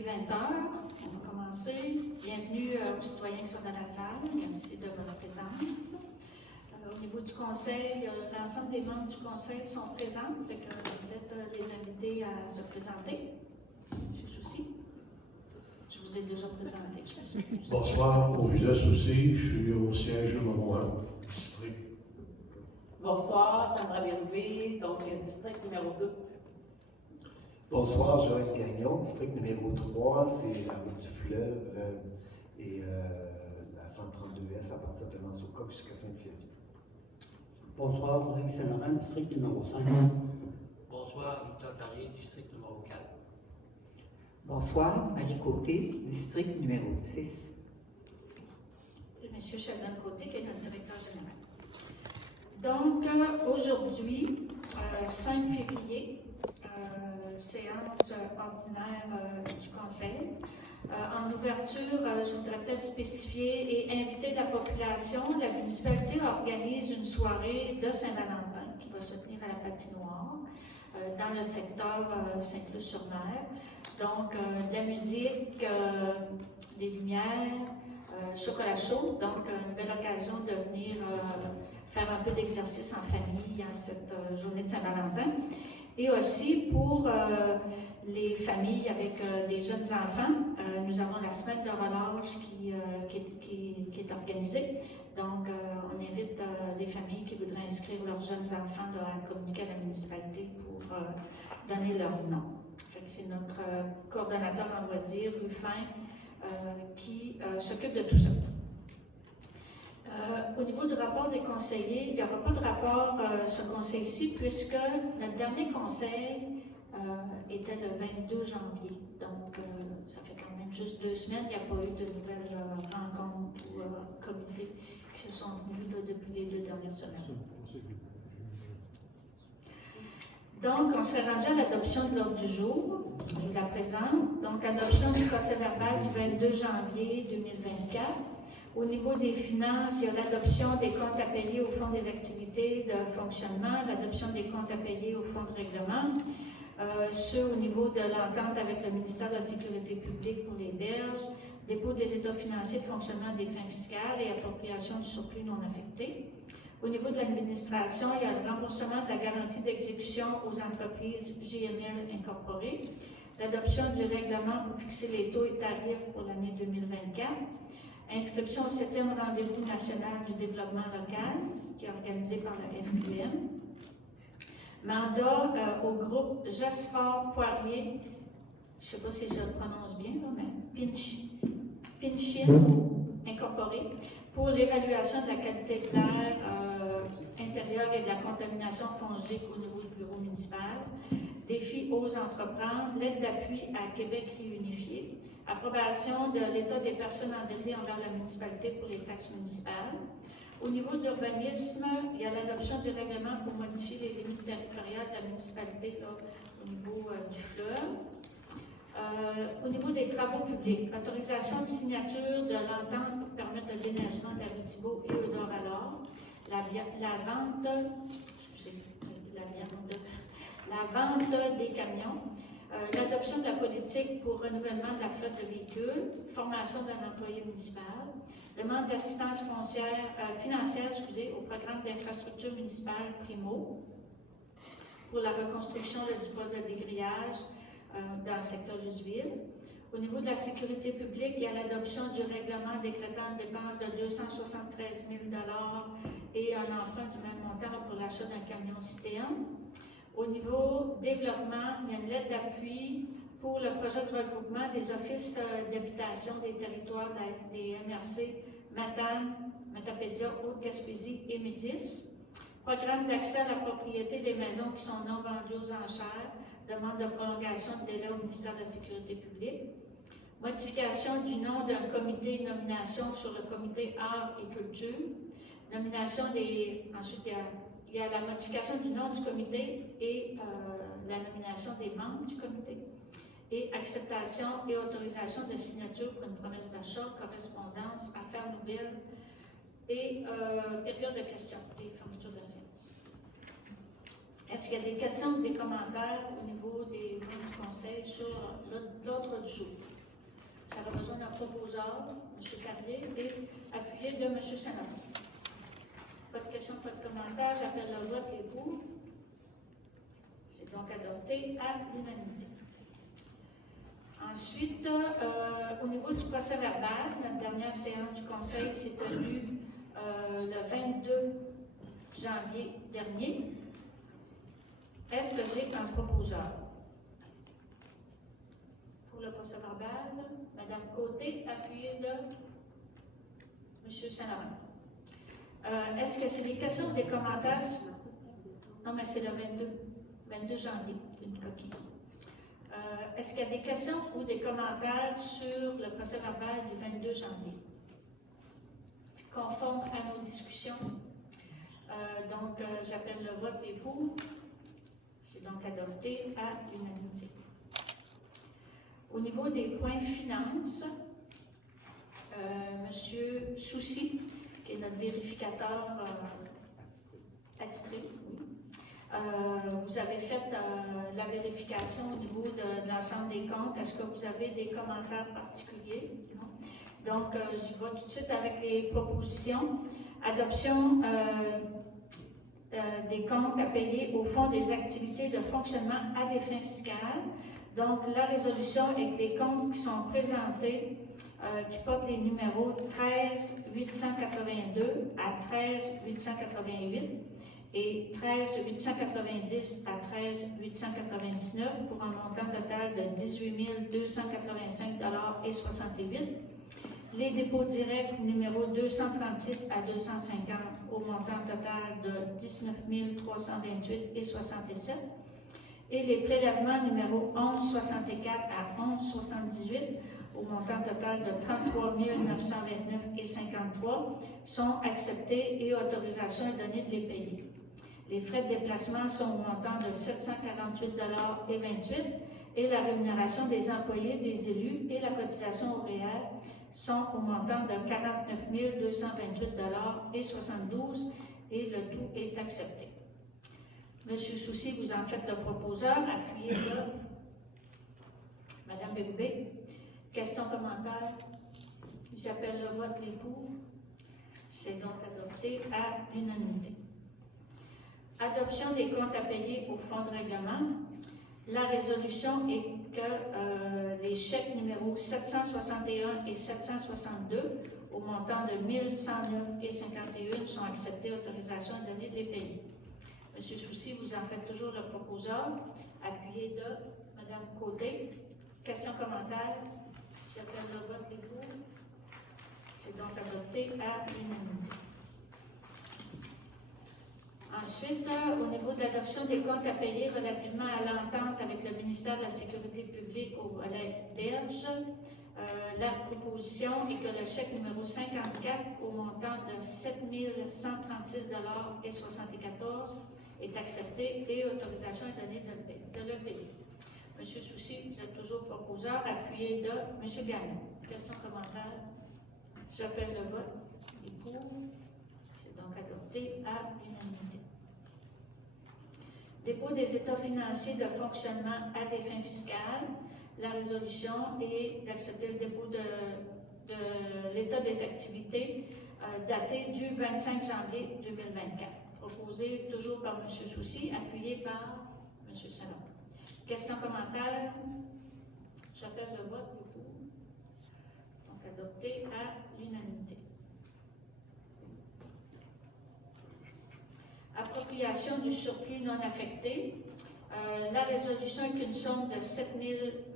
est 20 heures. On va commencer. Bienvenue aux citoyens qui sont dans la salle. Merci de votre présence. Au niveau du conseil, l'ensemble des membres du conseil sont présents. Fait que je vais peut-être les inviter à se présenter. Monsieur Soucy. Je vous ai déjà présenté. Je m'excuse. Bonsoir, au Villa Soucy, je suis au siège numéro 1, district. Bonsoir, Sandra Bérubé, donc district numéro 2. Bonsoir, Joël Gagnon, district numéro 3, c'est la route du fleuve et la 132S à partir de Lanzocoq jusqu'à Sainte-Philémon. Bonsoir, Rodrigue Saint-Laurent, district numéro 5. Bonsoir, Victor Carrier, district numéro 4. Bonsoir, Marie Côté, district numéro 6. Et Monsieur Sheldon Côté, qui est notre directeur général. Donc, aujourd'hui, 5 février, séance ordinaire du Conseil. En ouverture, je voudrais peut-être spécifier et inviter la population. La municipalité organise une soirée de Saint-Valentin qui va se tenir à la patinoire dans le secteur Saint-Cloud-sur-Mer. Donc, de la musique, des lumières, chocolat chaud. Donc, une belle occasion de venir faire un peu d'exercice en famille en cette journée de Saint-Valentin. Et aussi pour les familles avec des jeunes enfants, nous avons la semaine de relâche qui est organisée. Donc, on invite les familles qui voudraient inscrire leurs jeunes enfants à communiquer à la municipalité pour donner leur nom. C'est notre coordonnateur en loisirs, Ruffin, qui s'occupe de tout ça. Au niveau du rapport des conseillers, il n'y aura pas de rapport ce conseil-ci, puisque notre dernier conseil était le 22 janvier. Donc, ça fait quand même juste 2 semaines. Il n'y a pas eu de nouvelles rencontres ou comités qui se sont tenus depuis les 2 dernières semaines. Donc, on serait rendu à l'adoption de l'ordre du jour. Je vous la présente. Donc, adoption du procès-verbal du 22 janvier 2024. Au niveau des finances, il y a l'adoption des comptes à payer au fonds des activités de fonctionnement, l'adoption des comptes à payer au fonds de règlement, ceux au niveau de l'entente avec le ministère de la Sécurité publique pour les berges, dépôt des états financiers de fonctionnement des fins fiscales et appropriation du surplus non affecté. Au niveau de l'administration, il y a le remboursement de la garantie d'exécution aux entreprises GML incorporées, l'adoption du règlement pour fixer les taux et tarifs pour l'année 2024, inscription au 7e rendez-vous national du développement local, qui est organisé par la FQM. Mandat au groupe Jasfort Poirier, je ne sais pas si je le prononce bien, là, mais Pinchin Incorporé, pour l'évaluation de la qualité de l'air intérieur et de la contamination fongique au niveau du bureau municipal. Défi Ose entreprendre, l'aide d'appui à Québec réunifié. Approbation de l'état des personnes endettées envers la municipalité pour les taxes municipales. Au niveau de l'urbanisme, il y a l'adoption du règlement pour modifier les limites territoriales de la municipalité là, au niveau du fleuve. Au niveau des travaux publics, autorisation de signature de l'entente pour permettre le déneigement de la Vitibo et Eudor-Alors. La vente des camions. L'adoption de la politique pour renouvellement de la flotte de véhicules, formation d'un employé municipal, demande d'assistance financière au programme d'infrastructure municipale Primo pour la reconstruction du poste de dégrillage dans le secteur d'Useville. Au niveau de la sécurité publique, il y a l'adoption du règlement décrétant une dépense de 273 000 $ et un emprunt du même montant pour l'achat d'un camion citerne. Au niveau développement, il y a une lettre d'appui pour le projet de regroupement des offices d'habitation des territoires des MRC Matane, Matapédia, Haute-Gaspésie et Métis. Programme d'accès à la propriété des maisons qui sont non vendues aux enchères. Demande de prolongation de délai au ministère de la Sécurité publique. Modification du nom d'un comité nomination sur le comité Art et Culture. Nomination des... Ensuite, il y a la modification du nom du comité et la nomination des membres du comité. Et acceptation et autorisation de signature pour une promesse d'achat, correspondance, affaires nouvelles et période de questions et fermeture de la séance. Est-ce qu'il y a des questions ou des commentaires au niveau des membres du conseil sur l'ordre du jour? J'aurais besoin d'un proposeur, M. Carrier, et appuyé de M. Sénat. Pas de questions, pas de commentaires. J'appelle le vote. Les pour. C'est donc adopté à l'unanimité. Ensuite, au niveau du procès verbal, la dernière séance du conseil s'est tenue le 22 janvier dernier. Est-ce que j'ai un proposeur? Pour le procès verbal, Mme Côté, appuyée de M. Saint-Laurent. Est-ce que c'est des questions ou des commentaires? Non, mais c'est le 22 janvier, c'est une coquille. Est-ce qu'il y a des questions ou des commentaires sur le procès verbal du 22 janvier? C'est conforme à nos discussions. J'appelle le vote et pour. C'est donc adopté à l'unanimité. Au niveau des points finances, M. Soucy, qui est notre vérificateur attitré, vous avez fait la vérification au niveau de l'ensemble des comptes. Est-ce que vous avez des commentaires particuliers? Non. Donc, je vais tout de suite avec les propositions. Adoption des comptes à payer au fonds des activités de fonctionnement à des fins fiscales. Donc, la résolution est que les comptes qui sont présentés, qui portent les numéros 13 882 à 13 888 et 13 890 à 13 899 pour un montant total de 18 285,68 $. Les dépôts directs numéro 236 à 250 au montant total de 19 328,67 $. Et les prélèvements numéro 1164 à 1178 au montant total de 33 929,53 $ sont acceptés et autorisation est donnée de les payer. Les frais de déplacement sont au montant de 748,28 $ et la rémunération des employés, des élus et la cotisation au réel sont au montant de 49 228,72 $ et le tout est accepté. Monsieur Soucy, vous en faites le proposeur, appuyé de Mme Bérubé. Questions, commentaires? J'appelle le vote, les pour. C'est donc adopté à l'unanimité. Adoption des comptes à payer au fonds de règlement. La résolution est que les chèques numéros 761 et 762 au montant de 1109,51 sont acceptés, autorisation donnée de les payer. Monsieur Soucy, vous en faites toujours le proposeur, appuyé de Mme Côté. Questions, commentaires? J'appelle le vote, les pour. C'est donc adopté à l'unanimité. Ensuite, au niveau de l'adoption des comptes à payer relativement à l'entente avec le ministère de la Sécurité publique au volet berge, la proposition est que le chèque numéro 54 au montant de 7 136,74 $ est accepté et autorisation est donnée de le payer. Monsieur Soucy, vous êtes toujours proposeur, appuyé de M. Gagnon. Questions, commentaires? J'appelle le vote. Et pour. C'est donc adopté à l'unanimité. Dépôt des états financiers de fonctionnement à des fins fiscales. La résolution est d'accepter le dépôt de l'état des activités daté du 25 janvier 2024. Proposé toujours par M. Soucy, appuyé par M. Salon. Questions, commentaires? J'appelle le vote pour. Donc adopté à l'unanimité. Appropriation du surplus non affecté. La résolution est qu'une somme de 7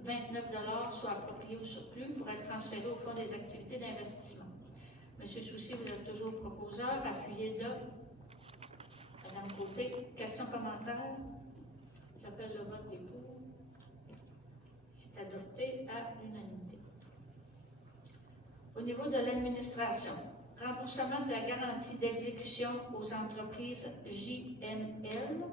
029 $ soit appropriée au surplus pour être transférée au fonds des activités d'investissement. M. Soucy, vous êtes toujours proposeur, appuyé de Mme Côté. Questions, commentaires? J'appelle le vote des pour. C'est adopté à l'unanimité. Au niveau de l'administration, remboursement de la garantie d'exécution aux entreprises JML.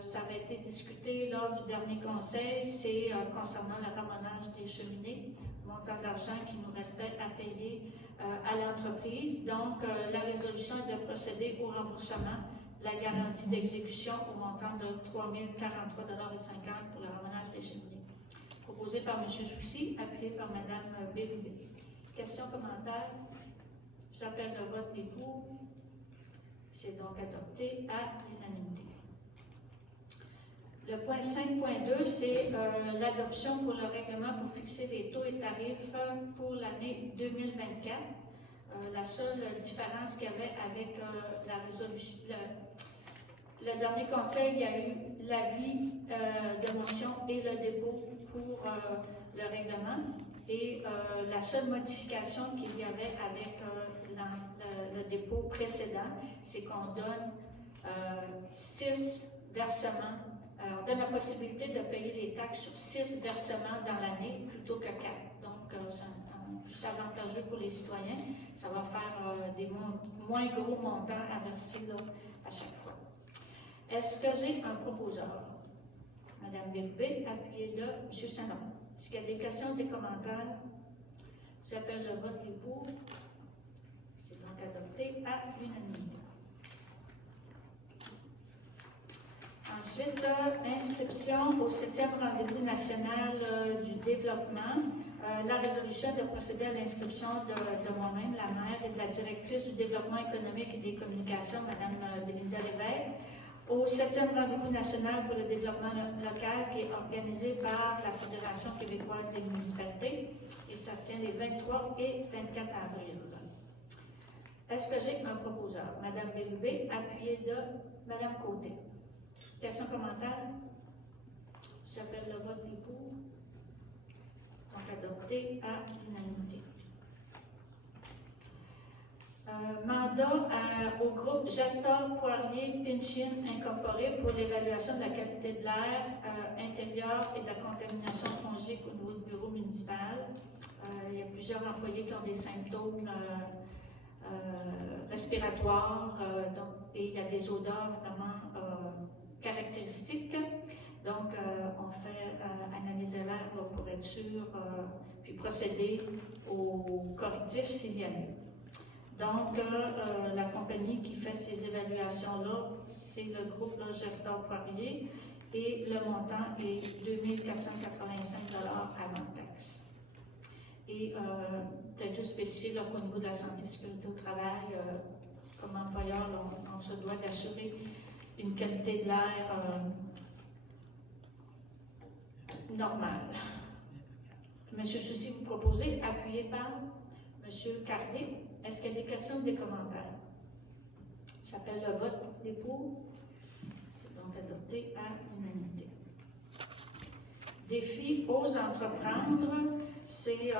Ça avait été discuté lors du dernier conseil, c'est concernant le ramonage des cheminées, montant d'argent qui nous restait à payer à l'entreprise. Donc, la résolution est de procéder au remboursement la garantie d'exécution au montant de 3 043,50 $ pour le ramenage des cheminées. Proposé par M. Soucy, appuyé par Mme Bérubé. Questions, commentaires? J'appelle le vote des pour. C'est donc adopté à l'unanimité. Le point 5.2, c'est l'adoption pour le règlement pour fixer les taux et tarifs pour l'année 2024. La seule différence qu'il y avait avec la résolution, le dernier conseil, il y a eu l'avis de motion et le dépôt pour le règlement. Et la seule modification qu'il y avait avec le dépôt précédent, c'est qu'on donne 6 versements. On donne la possibilité de payer les taxes sur 6 versements dans l'année plutôt que 4. Donc, c'est plus avantageux pour les citoyens. Ça va faire des moins gros montants à verser là, à chaque fois. Est-ce que j'ai un proposeur? Mme Bérubé, appuyée de M. Saint-Laurent. Est-ce qu'il y a des questions, des commentaires? J'appelle le vote des pour. C'est donc adopté à l'unanimité. Ensuite, inscription au 7e rendez-vous national du développement. La résolution de procéder à l'inscription de moi-même, la maire, et de la directrice du développement économique et des communications, Mme Belinda Lévesque, au 7e rendez-vous national pour le développement local qui est organisé par la Fédération québécoise des municipalités et ça se tient les 23 et 24 avril. Est-ce que j'ai un proposeur? Mme Bérubé, appuyée de Mme Côté. Questions, commentaires? J'appelle le vote des pour. C'est donc adopté à l'unanimité. Mandat au groupe Gestor Poirier Pinchin Incorporé pour l'évaluation de la qualité de l'air intérieur et de la contamination fongique au niveau du bureau municipal. Il y a plusieurs employés qui ont des symptômes respiratoires et il y a des odeurs vraiment caractéristiques. Donc, on fait analyser l'air pour être sûr, puis procéder aux correctifs s'il y a lieu. Donc, la compagnie qui fait ces évaluations-là, c'est le groupe Gestor Poirier et le montant est 2 485 $ avant taxe. Et peut-être juste spécifier qu'au niveau de la santé et sécurité au travail, comme employeur, on se doit d'assurer une qualité de l'air normale. Monsieur Soucy, vous proposez, appuyé par Monsieur Carrier. Est-ce qu'il y a des questions ou des commentaires? J'appelle le vote des pour. C'est donc adopté à l'unanimité. Défi Ose entreprendre, c'est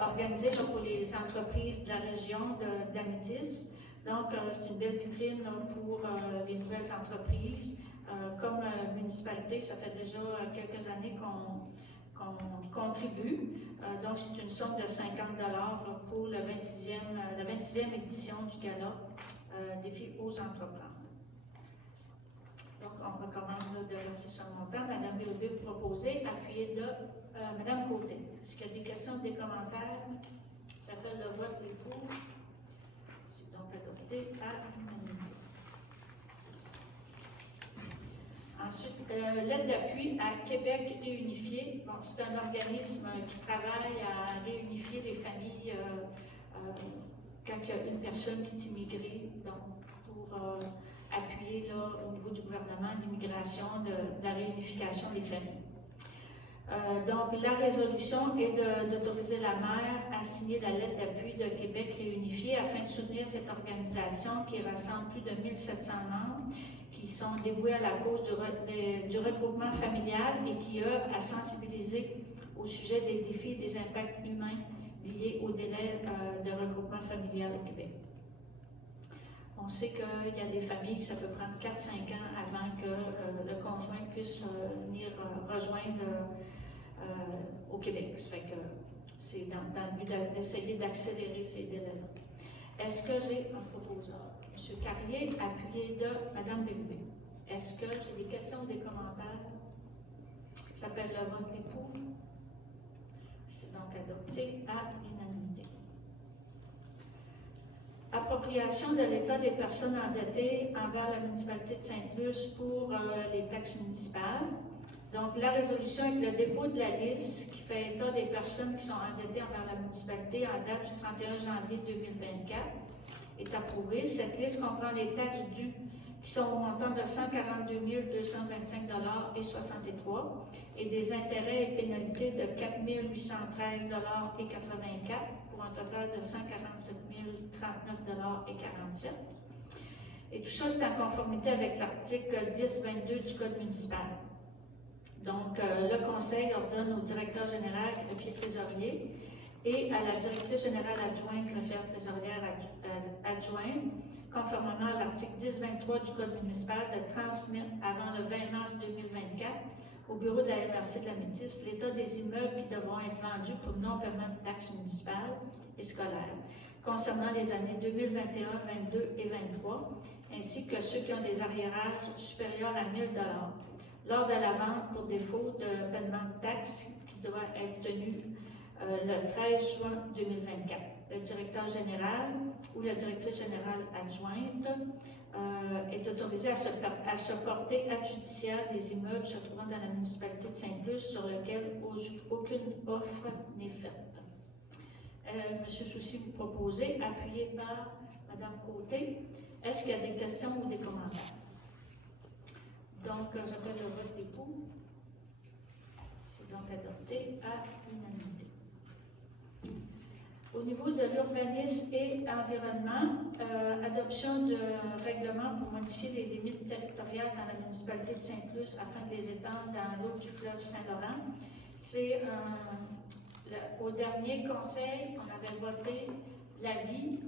organisé pour les entreprises de la région d'Amétis. Donc, c'est une belle vitrine pour les nouvelles entreprises. Comme municipalité, ça fait déjà quelques années qu'on contribue. Donc, c'est une somme de 50 $ pour la 26e édition du gala Défi Ose entreprendre. Donc, on recommande de verser ce montant. Mme Bérubé, vous proposez, appuyé de Mme Côté. Est-ce qu'il y a des questions ou des commentaires? J'appelle le vote des pour. C'est donc adopté à l'unanimité. Ensuite, l'aide d'appui à Québec réunifié. Bon, c'est un organisme qui travaille à réunifier les familles quand il y a une personne qui est immigrée, donc pour appuyer là, au niveau du gouvernement l'immigration, de la réunification des familles. Donc, la résolution est d'autoriser la maire à signer la lettre d'appui de Québec réunifié afin de soutenir cette organisation qui rassemble plus de 1700 membres qui sont dévoués à la cause du regroupement familial et qui œuvrent à sensibiliser au sujet des défis et des impacts humains liés au délai de regroupement familial au Québec. On sait qu'il y a des familles que ça peut prendre 4-5 ans avant que le conjoint puisse venir rejoindre au Québec. Ça fait que c'est dans le but d'essayer d'accélérer ces délais-là. Est-ce que j'ai un proposeur? M. Carrier, appuyé de Mme Bérubé. Est-ce que j'ai des questions ou des commentaires? J'appelle le vote des pour. C'est donc adopté à l'unanimité. Appropriation de l'État des personnes endettées envers la municipalité de Sainte-Luce pour les taxes municipales. Donc, la résolution avec le dépôt de la liste qui fait état des personnes qui sont endettées envers la municipalité en date du 31 janvier 2024 est approuvée. Cette liste comprend les taxes dues qui sont au montant de 142 225,63 $, et des intérêts et pénalités de 4 813,84 $ pour un total de 147 039,47 $. Et tout ça, c'est en conformité avec l'article 10.22 du Code municipal. Donc, le Conseil ordonne au directeur général, greffier trésorier, et à la directrice générale adjointe, greffière trésorière adjointe, conformément à l'article 10.23 du Code municipal, de transmettre avant le 20 mars 2024 au bureau de la MRC de la Métis l'état des immeubles qui devront être vendus pour non-paiement de taxes municipales et scolaires concernant les années 2021, 2022 et 2023, ainsi que ceux qui ont des arriérages supérieurs à 1 000 $ lors de la vente pour défaut de paiement de taxes qui doit être tenu le 13 juin 2024. Le directeur général ou la directrice générale adjointe est autorisé à se porter aide judiciaire des immeubles se trouvant dans la municipalité de Sainte-Luce sur lesquels aucune offre n'est faite. Monsieur Soucy, vous proposez, appuyé par Mme Côté. Est-ce qu'il y a des questions ou des commentaires? Donc, j'appelle le vote des pour. C'est donc adopté à l'unanimité. Au niveau de l'urbanisme et environnement, adoption de règlement pour modifier les limites territoriales dans la municipalité de Sainte-Luce afin de les étendre dans l'eau du fleuve Saint-Laurent. C'est au dernier conseil, on avait voté l'avis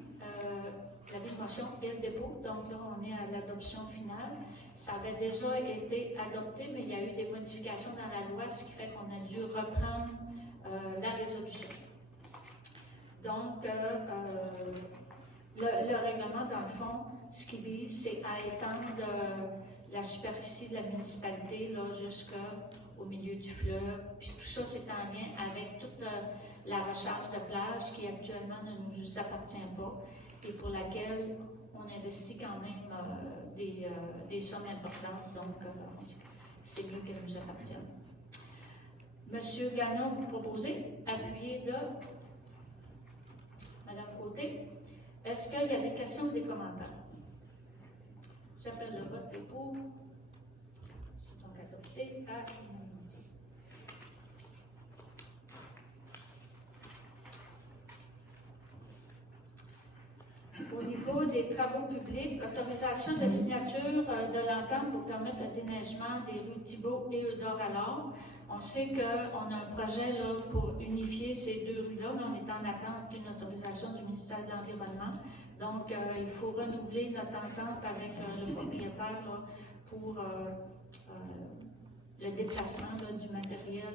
de motion et le dépôt. Donc là, on est à l'adoption finale. Ça avait déjà été adopté, mais il y a eu des modifications dans la loi, ce qui fait qu'on a dû reprendre la résolution. Donc, le règlement, dans le fond, ce qu'il vise, c'est à étendre la superficie de la municipalité jusqu'au milieu du fleuve. Puis tout ça, c'est en lien avec toute la recharge de plage qui actuellement ne nous appartient pas et pour laquelle on investit quand même des sommes importantes. Donc, c'est mieux qu'elle nous appartienne. Monsieur Gagnon, vous proposez, appuyé de Madame Côté. Est-ce qu'il y a des questions ou des commentaires? J'appelle le vote des pour. C'est donc adopté à l'unanimité. Au niveau des travaux publics, autorisation de signature de l'entente pour permettre le déneigement des rues Thibault et Eudore-Allard. On sait qu'on a un projet là, pour unifier ces deux rues-là, mais on est en attente d'une autorisation du ministère de l'Environnement. Donc, il faut renouveler notre entente avec le propriétaire là, pour le déplacement là, du matériel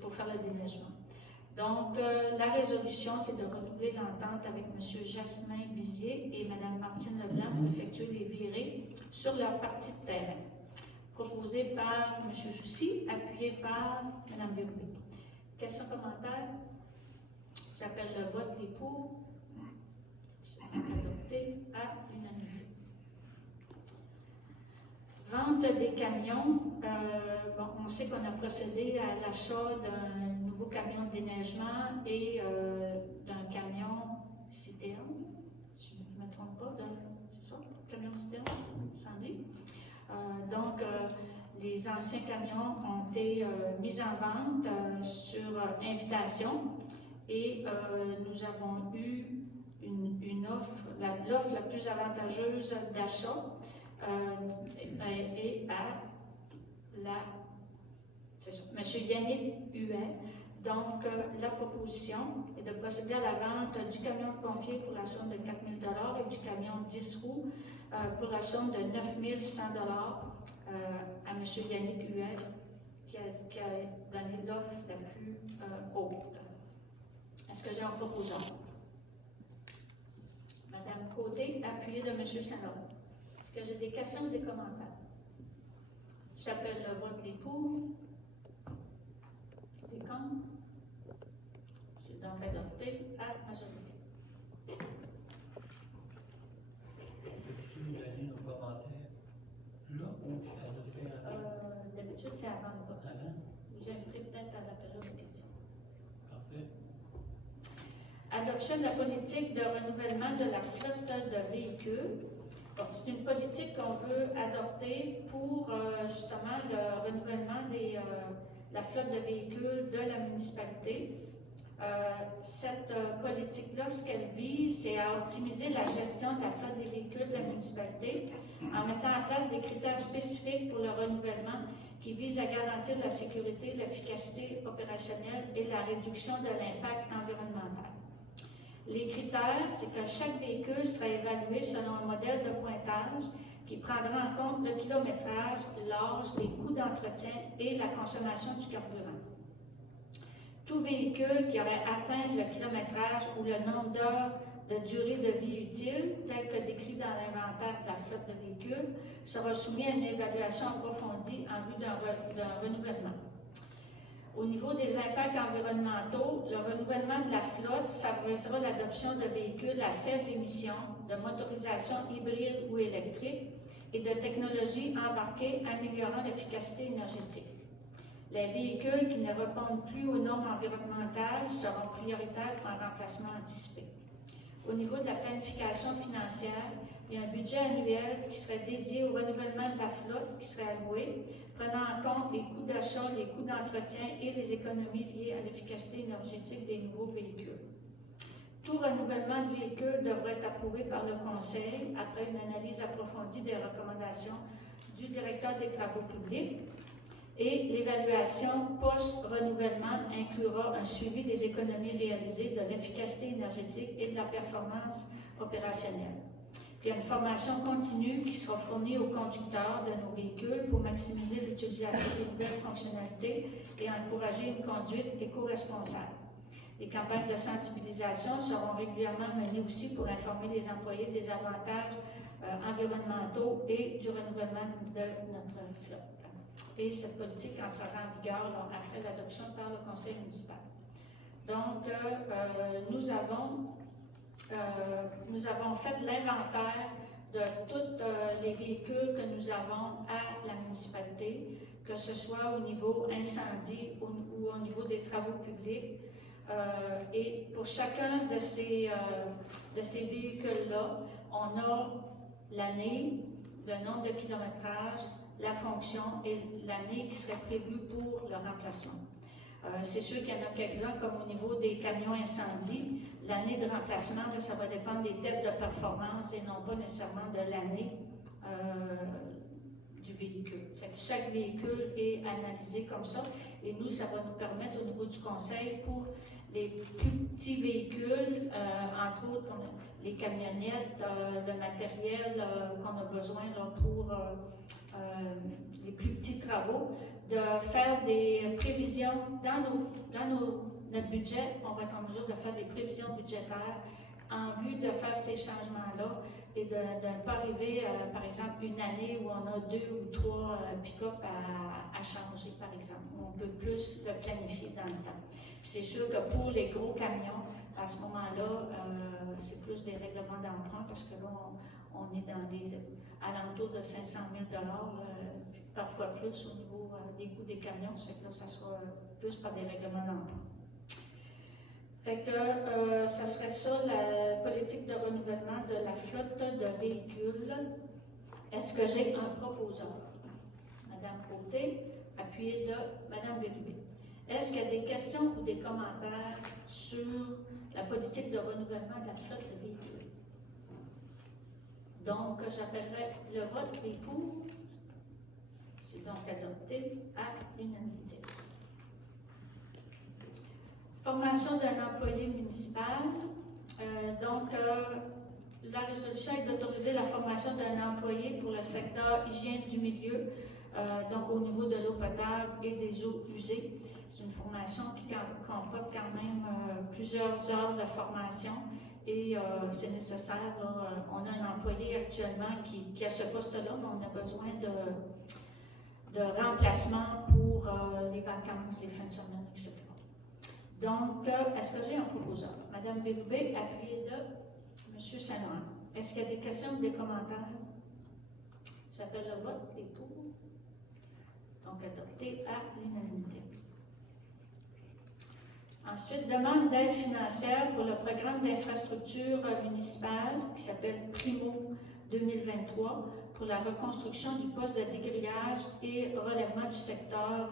pour faire le déneigement. Donc, la résolution, c'est de renouveler l'entente avec M. Jasmin Bizier et Mme Martine Leblanc pour effectuer les virées sur leur partie de terrain. Proposé par M. Soucy, appuyé par Mme Birubé. Questions, commentaires? J'appelle le vote, les pour. C'est adopté à l'unanimité. Vente des camions. On sait qu'on a procédé à l'achat d'un nouveau camion de déneigement et d'un camion citerne. Si je ne me trompe pas, c'est ça, camion citerne, incendie. Donc, les anciens camions ont été mis en vente sur invitation et nous avons eu une offre, l'offre la plus avantageuse d'achat est à M. Yannick Huet. Donc, la proposition est de procéder à la vente du camion de pompier pour la somme de 4 000 $ et du camion 10 roues pour la somme de 9 100 $ à M. Yannick Huet, qui a donné l'offre la plus haute. Est-ce que j'ai un proposant? Madame Côté, appuyée de M. Saint-Laurent. Est-ce que j'ai des questions ou des commentaires? J'appelle le vote les pour. Les contre. C'est donc adopté à la majorité. donner nos commentaires là ou à notre période? D'habitude, c'est avant le vote. Avant? J'aimerais peut-être à la période de questions. Parfait. Adoption de la politique de renouvellement de la flotte de véhicules. Bon, c'est une politique qu'on veut adopter pour justement le renouvellement de la flotte de véhicules de la municipalité. Cette politique-là, ce qu'elle vise, c'est à optimiser la gestion de la flotte des véhicules de la municipalité en mettant en place des critères spécifiques pour le renouvellement qui visent à garantir la sécurité, l'efficacité opérationnelle et la réduction de l'impact environnemental. Les critères, c'est que chaque véhicule sera évalué selon un modèle de pointage qui prendra en compte le kilométrage, l'âge, les coûts d'entretien et la consommation du carburant. Tout véhicule qui aurait atteint le kilométrage ou le nombre d'heures de durée de vie utile, tel que décrit dans l'inventaire de la flotte de véhicules, sera soumis à une évaluation approfondie en vue d'un renouvellement. Au niveau des impacts environnementaux, le renouvellement de la flotte favorisera l'adoption de véhicules à faible émission, de motorisation hybride ou électrique et de technologies embarquées améliorant l'efficacité énergétique. Les véhicules qui ne répondent plus aux normes environnementales seront prioritaires pour un remplacement anticipé. Au niveau de la planification financière, il y a un budget annuel qui serait dédié au renouvellement de la flotte qui serait alloué, prenant en compte les coûts d'achat, les coûts d'entretien et les économies liées à l'efficacité énergétique des nouveaux véhicules. Tout renouvellement de véhicules devrait être approuvé par le Conseil après une analyse approfondie des recommandations du directeur des travaux publics. Et l'évaluation post-renouvellement inclura un suivi des économies réalisées, de l'efficacité énergétique et de la performance opérationnelle. Puis il y a une formation continue qui sera fournie aux conducteurs de nos véhicules pour maximiser l'utilisation des nouvelles fonctionnalités et encourager une conduite éco-responsable. Les campagnes de sensibilisation seront régulièrement menées aussi pour informer les employés des avantages environnementaux et du renouvellement de notre flotte. Et cette politique entrera en vigueur après l'adoption par le conseil municipal. Donc, nous avons fait l'inventaire de tous les véhicules que nous avons à la municipalité, que ce soit au niveau incendie ou au niveau des travaux publics. Et pour chacun de ces véhicules-là, on a l'année, le nombre de kilométrage, la fonction et l'année qui serait prévue pour le remplacement. C'est sûr qu'il y en a quelques-uns, comme au niveau des camions incendies, l'année de remplacement, là, ça va dépendre des tests de performance et non pas nécessairement de l'année du véhicule. Fait que chaque véhicule est analysé comme ça et nous, ça va nous permettre au niveau du conseil pour les plus petits véhicules, entre autres comme les camionnettes, le matériel qu'on a besoin là, pour les plus petits travaux, de faire des prévisions dans notre budget. On va être en mesure de faire des prévisions budgétaires en vue de faire ces changements-là et de ne pas arriver, par exemple, une année où on a 2 ou 3 pick-up à changer, par exemple. On peut plus le planifier dans le temps. C'est sûr que pour les gros camions, à ce moment-là, c'est plus des règlements d'emprunt parce que là, on est dans les alentours de 500 000 parfois plus au niveau des coûts des camions. Ça fait que là, ça sera plus par des règlements d'emprunt. Fait que ça serait ça, la politique de renouvellement de la flotte de véhicules. Est-ce que j'ai un proposeur? Madame Côté, appuyée de Madame Bérubé. Est-ce qu'il y a des questions ou des commentaires sur la politique de renouvellement de la flotte de véhicules? Donc, j'appellerai le vote des pour. C'est donc adopté à l'unanimité. Formation d'un employé municipal. La résolution est d'autoriser la formation d'un employé pour le secteur hygiène du milieu, donc au niveau de l'eau potable et des eaux usées. C'est une formation qui comporte quand même plusieurs heures de formation et c'est nécessaire. Là, on a un employé actuellement qui a ce poste-là, mais on a besoin de remplacement pour les vacances, les fins de semaine, etc. Donc, est-ce que j'ai un proposeur? Madame Bérubé, appuyée de M. Saint-Laurent. Est-ce qu'il y a des questions ou des commentaires? J'appelle le vote, les pour. Donc, adopté à l'unanimité. Ensuite, demande d'aide financière pour le programme d'infrastructure municipale qui s'appelle Primo 2023 pour la reconstruction du poste de dégrillage et relèvement du secteur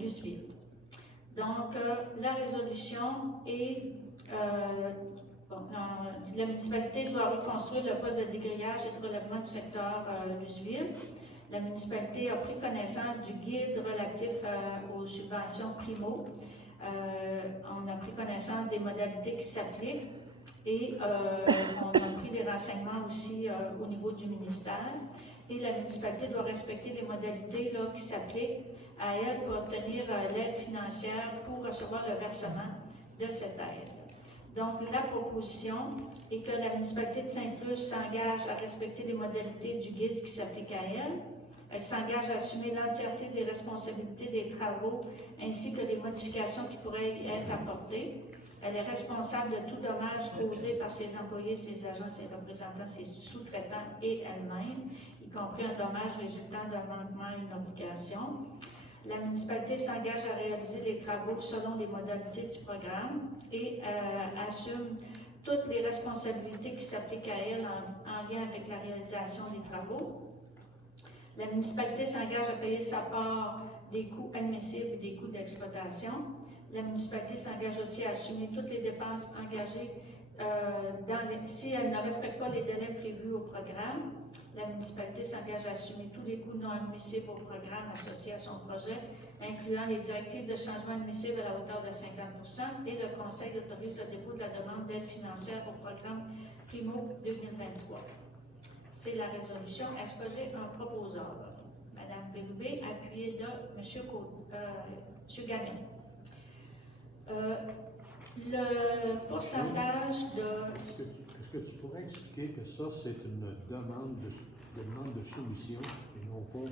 Luceville. Donc, la résolution est la municipalité doit reconstruire le poste de dégrillage et de relèvement du secteur Luceville. La municipalité a pris connaissance du guide relatif aux subventions Primo. On a pris connaissance des modalités qui s'appliquent et on a pris des renseignements aussi au niveau du ministère. Et la municipalité doit respecter les modalités là, qui s'appliquent à elle pour obtenir l'aide financière pour recevoir le versement de cette aide. Donc, la proposition est que la municipalité de Sainte-Luce s'engage à respecter les modalités du guide qui s'applique à elle. Elle s'engage à assumer l'entièreté des responsabilités des travaux ainsi que des modifications qui pourraient y être apportées. Elle est responsable de tout dommage causé par ses employés, ses agents, ses représentants, ses sous-traitants et elle-même, y compris un dommage résultant d'un manquement à une obligation. La municipalité s'engage à réaliser les travaux selon les modalités du programme et assume toutes les responsabilités qui s'appliquent à elle en lien avec la réalisation des travaux. La municipalité s'engage à payer sa part des coûts admissibles et des coûts d'exploitation. La municipalité s'engage aussi à assumer toutes les dépenses engagées si elle ne respecte pas les délais prévus au programme. La municipalité s'engage à assumer tous les coûts non admissibles au programme associés à son projet, incluant les directives de changement admissibles à la hauteur de 50% et le Conseil autorise le dépôt de la demande d'aide financière au programme Primo 2023. C'est la résolution. Est-ce que j'ai un proposeur? Madame Bérubé, appuyée de M. Gagnon. Le pourcentage de... Est-ce que tu pourrais expliquer que ça, c'est une demande de soumission et non pas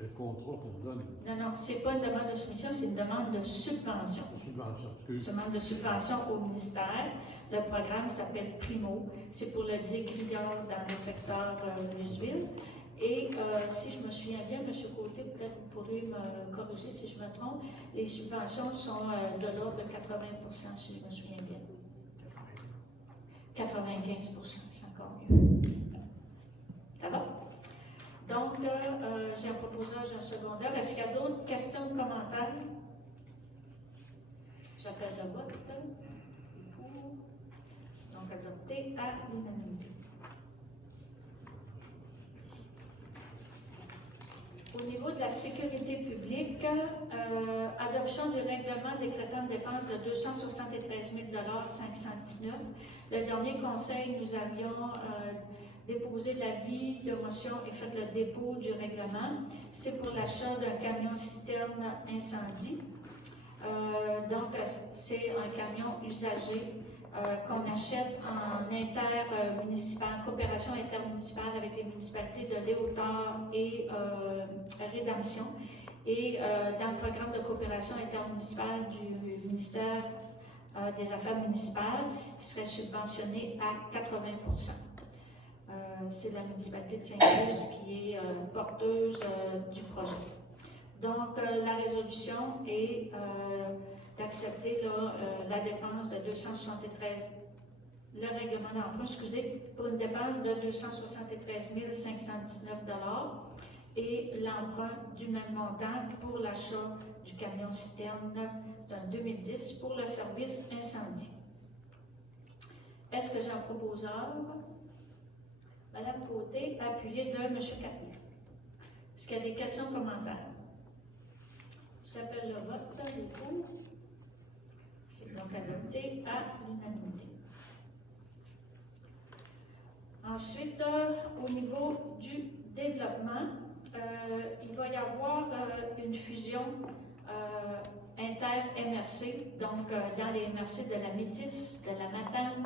le contrat qu'on donne? Non, c'est pas une demande de soumission, c'est une demande de subvention. Subvention, Une demande de subvention au ministère. Le programme s'appelle Primo. C'est pour le dégrillage dans le secteur Luceville. Et si je me souviens bien, M. Côté, peut-être vous pourrez me corriger si je me trompe, les subventions sont de l'ordre de 80%, si je me souviens bien. 95%, c'est encore mieux. Ça va? Donc, j'ai un proposeur, j'ai un secondaire. Est-ce qu'il y a d'autres questions ou commentaires? J'appelle le vote. Pour. C'est donc adopté à l'unanimité. Au niveau de la sécurité publique, adoption du règlement décrétant une dépense de 273 519 Le dernier conseil, nous avions déposé l'avis de motion et fait le dépôt du règlement. C'est pour l'achat d'un camion-citerne incendie. Donc, c'est un camion usagé qu'on achète en coopération intermunicipale avec les municipalités de Léotard et Rédemption. Et dans le programme de coopération intermunicipale du ministère des Affaires municipales, qui serait subventionné à 80%. C'est la municipalité de Sainte-Luce qui est porteuse du projet. Donc, la résolution est d'accepter la dépense de 273, le règlement d'emprunt, pour une dépense de 273 519 et l'emprunt du même montant pour l'achat du camion-citerne, c'est un 2010, pour le service incendie. Est-ce que j'ai un proposeur? Madame Côté, appuyée de M. Capet. Est-ce qu'il y a des questions, commentaires? J'appelle le vote. Les pour. C'est donc adopté à l'unanimité. Ensuite, au niveau du développement, il va y avoir une fusion inter-MRC, donc dans les MRC de la Métis, de la Matanie,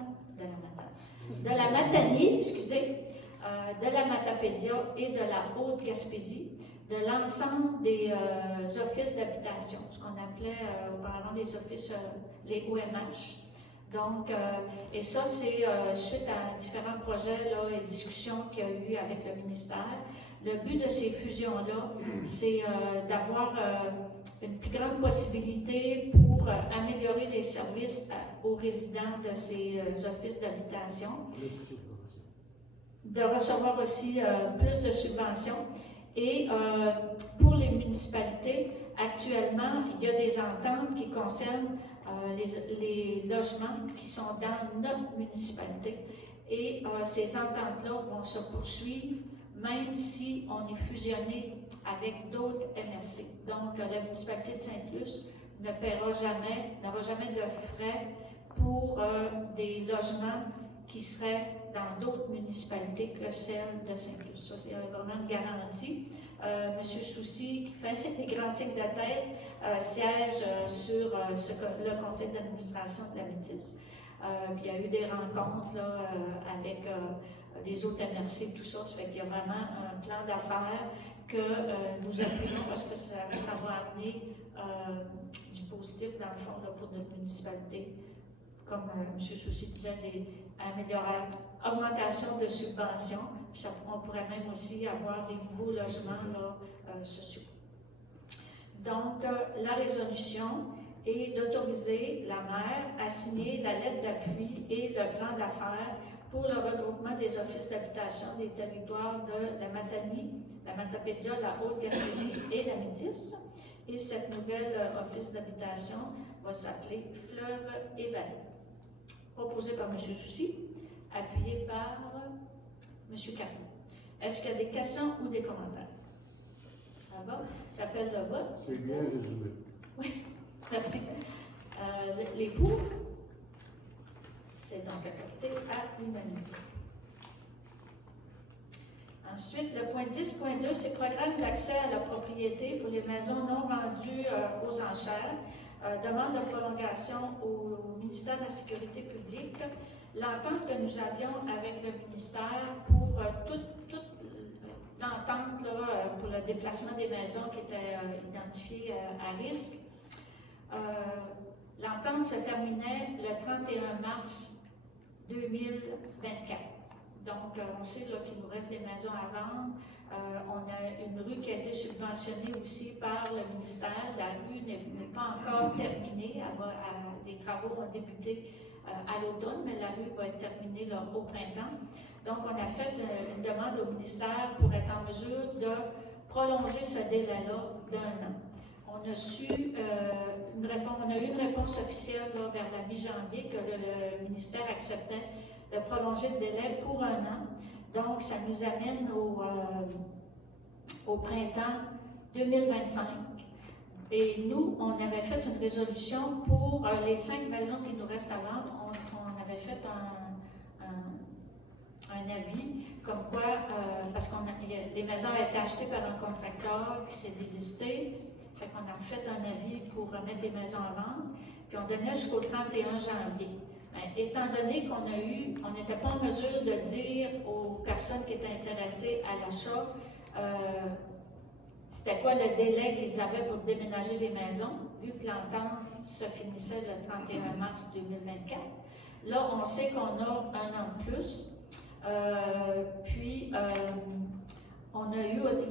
de la Matapédia et de la Haute-Gaspésie, de l'ensemble des offices d'habitation, ce qu'on appelait auparavant les offices, les OMH. Donc, et ça, c'est suite à différents projets là, et discussions qu'il y a eu avec le ministère. Le but de ces fusions-là, c'est d'avoir une plus grande possibilité pour améliorer les services aux résidents de ces offices d'habitation, Plus subvention. de recevoir aussi plus de subventions. Et pour les municipalités, actuellement, il y a des ententes qui concernent les logements qui sont dans notre municipalité. Et ces ententes-là vont se poursuivre même si on est fusionné avec d'autres MRC. Donc, la municipalité de Sainte-Luce n'aura jamais de frais pour des logements qui seraient dans d'autres municipalités que celle de Sainte-Luce. Ça, c'est vraiment une garantie. Monsieur Soucy, qui fait des grands signes de tête, siège sur le conseil d'administration de la Métis. Puis il y a eu des rencontres là, avec les autres MRC, tout ça. Ça fait qu'il y a vraiment un plan d'affaires que nous appuyons parce que ça va amener du positif, dans le fond, là, pour notre municipalité. Comme M. Soucy disait, augmentation de subventions. Puis on pourrait même aussi avoir des nouveaux logements là, sociaux. Donc, la résolution est d'autoriser la maire à signer la lettre d'appui et le plan d'affaires pour le regroupement des offices d'habitation des territoires de la Matanie, la Matapédia, la Haute-Gaspésie et la Métis. Et cette nouvelle office d'habitation va s'appeler Fleuve et Vallée. Proposé par M. Soucy, appuyé par M. Caron. Est-ce qu'il y a des questions ou des commentaires? Ça va? J'appelle le vote. C'est bien résumé. Oui, merci. Les pour, c'est donc adopté à l'unanimité. Ensuite, le point 10.2, c'est programme d'accès à la propriété pour les maisons non vendues aux enchères. Demande de prolongation au ministère de la Sécurité publique. L'entente que nous avions avec le ministère pour toute l'entente pour le déplacement des maisons qui étaient identifiées à risque, l'entente se terminait le 31 mars 2024. Donc, on sait qu'il nous reste des maisons à vendre. On a une rue qui a été subventionnée aussi par le ministère. La rue n'est pas encore terminée. Les travaux ont débuté à l'automne, mais la rue va être terminée là, au printemps. Donc, on a fait une demande au ministère pour être en mesure de prolonger ce délai-là d'1 an. On a su on a eu une réponse officielle là, vers la mi-janvier que le ministère acceptait de prolonger le délai pour 1 an. Donc, ça nous amène au printemps 2025. Et nous, on avait fait une résolution pour les 5 maisons qui nous restent à vendre. On avait fait un avis comme quoi, parce que les maisons ont été achetées par un contracteur qui s'est désisté. Fait qu'on a fait un avis pour remettre les maisons à vendre. Puis on donnait jusqu'au 31 janvier. Étant donné on n'était pas en mesure de dire aux personnes qui étaient intéressées à l'achat c'était quoi le délai qu'ils avaient pour déménager les maisons, vu que l'entente se finissait le 31 mars 2024. Là, on sait qu'on a 1 an de plus. Il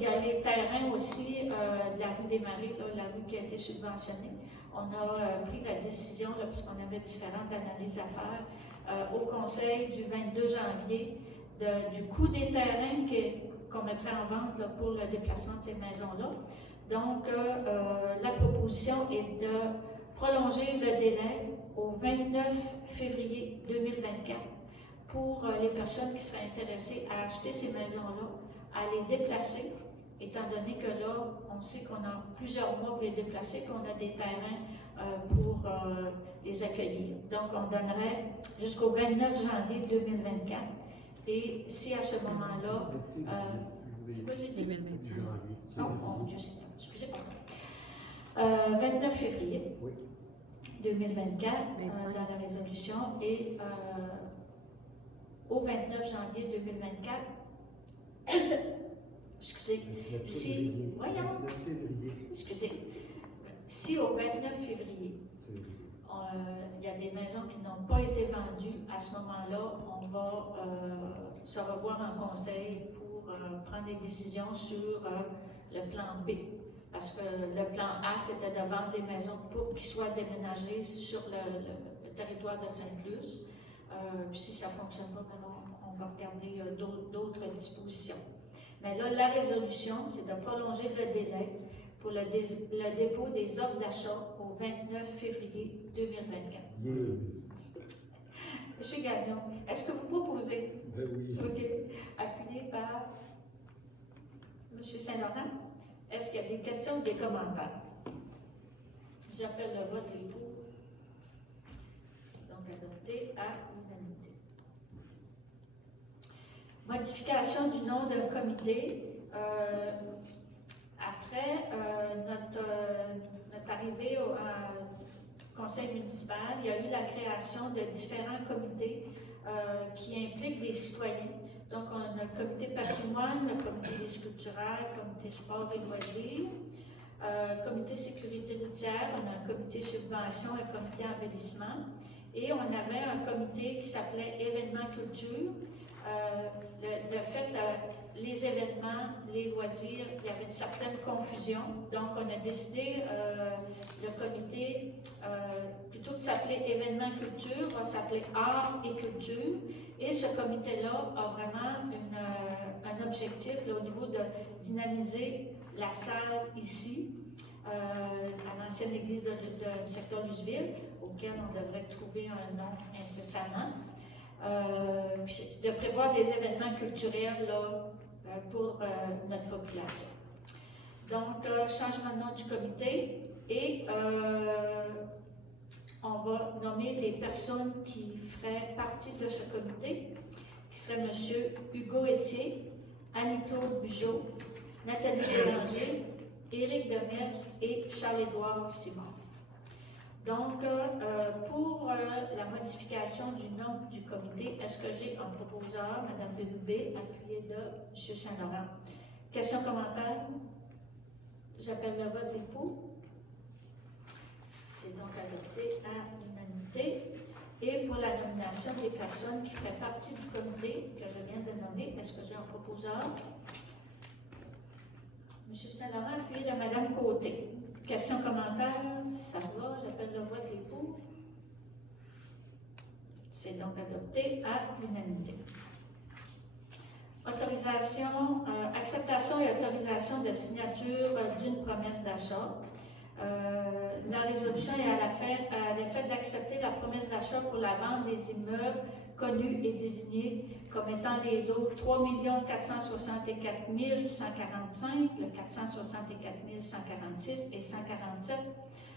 y a les terrains aussi de la rue des Marais, là, la rue qui a été subventionnée. On a pris la décision, là, puisqu'on avait différentes analyses à faire, au conseil du 22 janvier du coût des terrains qu'on mettrait en vente là, pour le déplacement de ces maisons-là. Donc, la proposition est de prolonger le délai au 29 février 2024 pour les personnes qui seraient intéressées à acheter ces maisons-là, à les déplacer, étant donné que là, on sait qu'on a plusieurs mois pour les déplacer, qu'on a des terrains pour les accueillir. Donc, on donnerait jusqu'au 29 janvier 2024. Et si à ce moment-là, c'est quoi j'ai dit? Oh, mon Dieu Seigneur, excusez-moi. 29 février 2024, dans la résolution, et au 29 janvier 2024, excusez, si au 29 février, il y a des maisons qui n'ont pas été vendues, à ce moment-là, on va se revoir en conseil pour prendre des décisions sur le plan B. Parce que le plan A, c'était de vendre des maisons pour qu'ils soient déménagés sur le territoire de Sainte-Luce. Puis si ça ne fonctionne pas, on va regarder d'autres dispositions. Mais là, la résolution, c'est de prolonger le délai pour le dépôt des offres d'achat au 29 février 2024. Monsieur Gagnon, est-ce que vous proposez? Ben oui. OK. Appuyé par Monsieur Saint-Laurent. Est-ce qu'il y a des questions ou des commentaires? J'appelle le vote des pour. C'est donc adopté à l'unanimité. Modification du nom d'un comité. Après notre arrivée au conseil municipal, il y a eu la création de différents comités qui impliquent les citoyens. Donc, on a le comité patrimoine, le comité des culturels, le comité sport et loisirs, comité sécurité routière, on a un comité subvention, un comité embellissement. Et on avait un comité qui s'appelait événements culture. Le fait, les événements, les loisirs, il y avait une certaine confusion. Donc, on a décidé, le comité, plutôt que de s'appeler événements culture, va s'appeler art et culture. Et ce comité-là a vraiment un objectif là, au niveau de dynamiser la salle ici, à l'ancienne église du secteur Luseville, auquel on devrait trouver un nom incessamment. Puis de prévoir des événements culturels là, pour notre population. Donc, changement de nom du comité et on va nommer les personnes qui feraient partie de ce comité, qui seraient M. Hugo Etier, Annie-Claude Bugeaud, Nathalie Bélanger, Éric Demers et Charles-Édouard Simon. Donc, pour la modification du nom du comité, est-ce que j'ai un proposeur, Mme Benoubé, appuyé de M. Saint-Laurent? Questions, commentaires? J'appelle le vote des pour. C'est donc adopté à l'unanimité. Et pour la nomination des personnes qui feraient partie du comité que je viens de nommer, est-ce que j'ai un proposeur? M. Saint-Laurent, appuyé de Mme Côté. Questions, commentaires? Ça va, j'appelle le vote des pour. C'est donc adopté à l'unanimité. Autorisation, acceptation et autorisation de signature d'une promesse d'achat. La résolution est à l'effet d'accepter la promesse d'achat pour la vente des immeubles connus et désignés comme étant les lots 3 464 145, le 464 146 et 147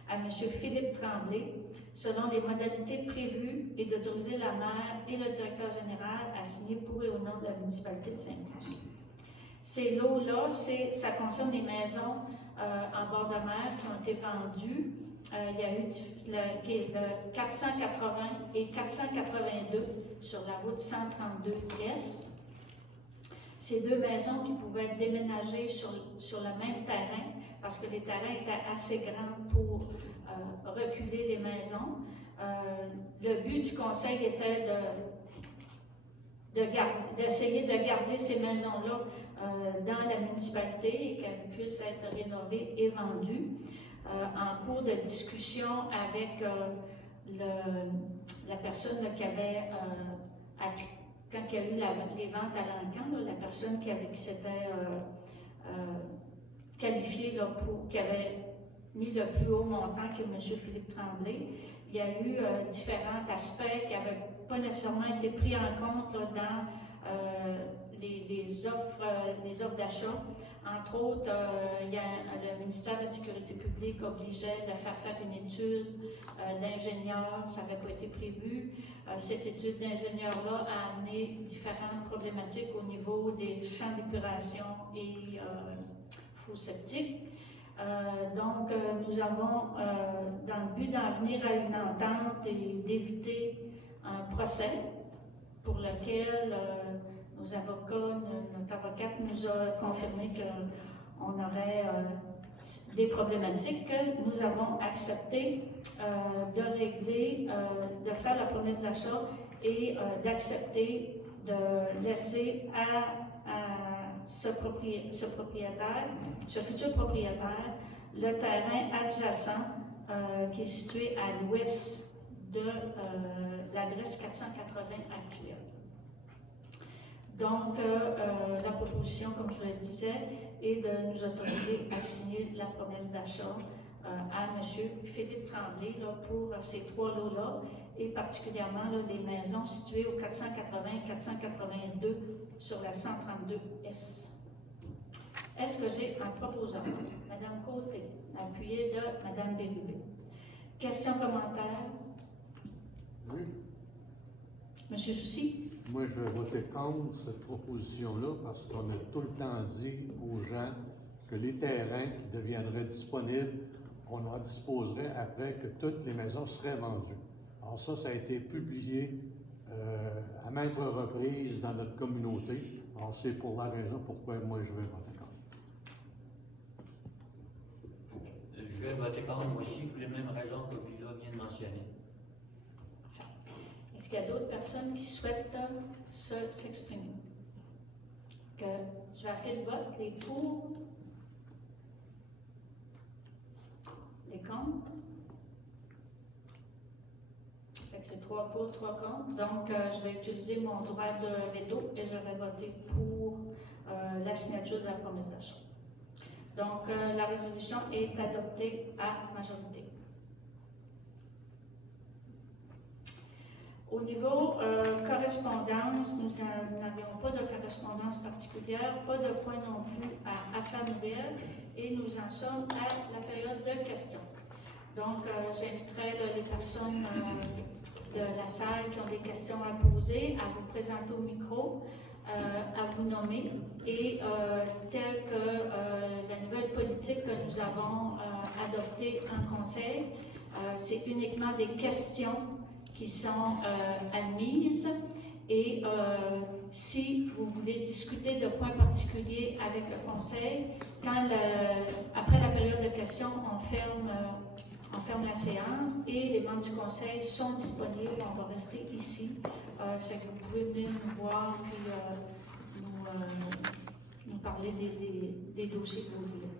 à M. Philippe Tremblay, selon les modalités prévues et d'autoriser la maire et le directeur général à signer pour et au nom de la municipalité de Sainte-Luce. Ces lots-là, ça concerne les maisons en bord de mer qui ont été vendues. Il y a eu le 480 et 482 sur la route 132 Est. Ces deux maisons qui pouvaient être déménagées sur le même terrain parce que les terrains étaient assez grands pour reculer les maisons. Le but du conseil était d'essayer de garder ces maisons-là dans la municipalité et qu'elles puissent être rénovées et vendues. En cours de discussion avec la personne qui avait, quand il y a eu les ventes à l'encan, la personne qui s'était qualifiée là, qui avait mis le plus haut montant que M. Philippe Tremblay, il y a eu différents aspects qui n'avaient pas nécessairement été pris en compte là, dans les offres d'achat. Entre autres, le ministère de la Sécurité publique obligeait de faire une étude d'ingénieur, ça n'avait pas été prévu. Cette étude d'ingénieur-là a amené différentes problématiques au niveau des champs d'épuration et fours septiques. Donc, nous avons, dans le but d'en venir à une entente et d'éviter un procès pour lequel notre avocate nous a confirmé qu'on aurait des problématiques que nous avons accepté de régler, de faire la promesse d'achat et d'accepter de laisser à ce propriétaire, ce futur propriétaire, le terrain adjacent qui est situé à l'ouest de l'adresse 480 actuelle. Donc, la proposition, comme je le disais, est de nous autoriser à signer la promesse d'achat à M. Philippe Tremblay là, pour ces 3 lots-là, et particulièrement là, les maisons situées au 480 et 482 sur la 132S. Est-ce que j'ai un proposant? Mme Côté, appuyée de Mme Bérubé. Questions, commentaires? Oui. Monsieur Soucy? Moi, je vais voter contre cette proposition-là parce qu'on a tout le temps dit aux gens que les terrains qui deviendraient disponibles, on en disposerait après que toutes les maisons seraient vendues. Alors ça a été publié à maintes reprises dans notre communauté. Alors c'est pour la raison pourquoi moi je vais voter contre. Je vais voter contre moi aussi pour les mêmes raisons que Villa vient de mentionner. Est-ce qu'il y a d'autres personnes qui souhaitent s'exprimer? Je vais appeler le vote. Les pour, les contre. Fait que c'est 3 pour, 3 contre. Donc, je vais utiliser mon droit de veto et je vais voter pour la signature de la promesse d'achat. Donc, la résolution est adoptée à majorité. Au niveau correspondance, nous n'avions pas de correspondance particulière, pas de point non plus à affaires nouvelles, et nous en sommes à la période de questions. Donc, j'inviterai les personnes de la salle qui ont des questions à poser à vous présenter au micro, à vous nommer, et telle que la nouvelle politique que nous avons adoptée en conseil, c'est uniquement des questions qui sont admises, et si vous voulez discuter de points particuliers avec le conseil, après la période de questions, on ferme la séance et les membres du conseil sont disponibles, on va rester ici. Ça fait que vous pouvez venir nous voir puis nous parler des dossiers que vous voulez.